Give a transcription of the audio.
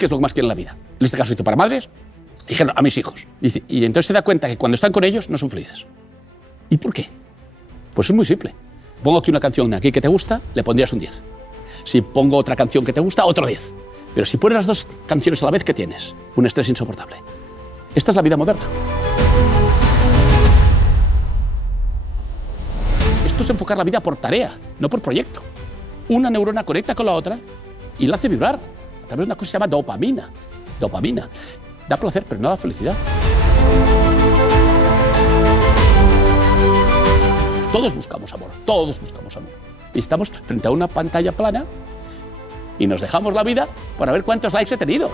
qué es lo que más quieren en la vida. En este caso hice para madres, dijeron a mis hijos. Dice, y entonces se da cuenta que cuando están con ellos no son felices. ¿Y por qué? Pues es muy simple. Pongo aquí una canción aquí que te gusta, le pondrías un 10. Si pongo otra canción que te gusta, otro 10. Pero si pones las dos canciones a la vez, ¿qué tienes? Un estrés insoportable. Esta es la vida moderna. Esto es enfocar la vida por tarea, no por proyecto. Una neurona conecta con la otra y la hace vibrar a través de una cosa que se llama dopamina. Dopamina. Da placer, pero no da felicidad. Todos buscamos amor, todos buscamos amor. Y estamos frente a una pantalla plana y nos dejamos la vida para ver cuántos likes he tenido.